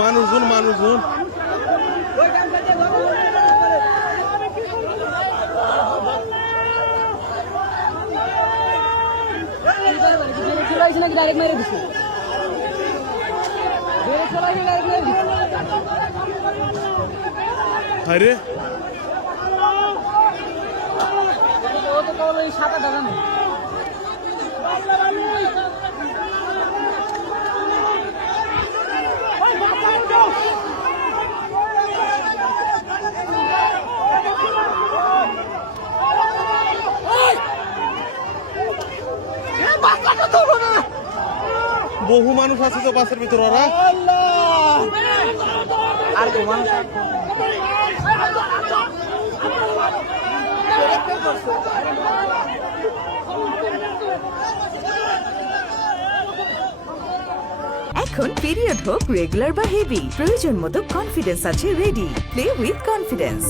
মানুষজন মানুষজন ডাইরেক্ট মেরে দিচ্ছে আরে ও তো কেবল ওই সাদা দাদা নেই বহু মানুষ আছে তো বাসের ভিতর ওরা আর তো মানুষ এখন পিরিয়ড হোক রেগুলার বা হেভি, প্রয়োজন মতো কনফিডেন্স আছে রেডি। Play with confidence.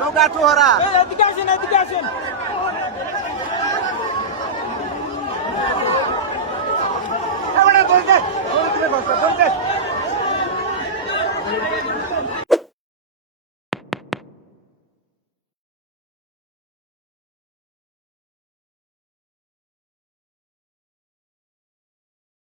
নৌকা টোহরা এদিকে আসেন